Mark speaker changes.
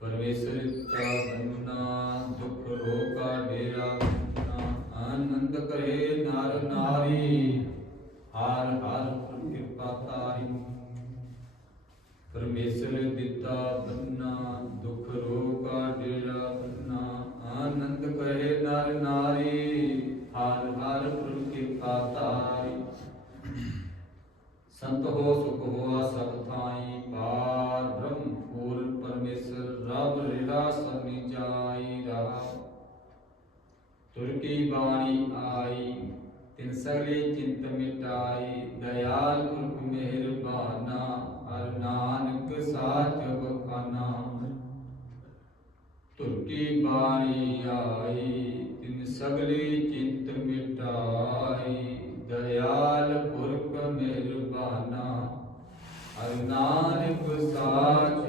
Speaker 1: ਪਰਮੇਸ਼ਰ ਕਾ ਬੰਨਾ ਦੁਖ ਰੋਗਾ ਡੇਰਾ ਆਨੰਦ ਕਰੇ ਨਰ ਨਾਰੀ। ਹਰ ਹਰ ਕਿਰਪਾ ਤਾਰੀ ਪਰਮੇਸ਼ਰ ਦਿੱਤਾ ਬੰਨਾ ਦੁਖ ਰੋਗਾ ਡੇਰਾ ਬੰਨਾ ਆਨੰਦ ਕਰੇ ਨਰ ਨਾਰੀ। ਹਰ ਹਰ ਕਿਰਪਾ ਤਾਰੀ ਸੰਤ ਹੋ, ਸੁਖ ਹੋਆ ਸਭ ਥਾਈ ਪਾਰ। तुर्की बाणी आई तिन सगले चिंत मिटाई दयाल पुरख मेहरबाना हर नानक साच बखाना तुर्की बाणी आई तिन सगले चिंत मिटाई दयाल पुरख मेहरबाना हर नानक साच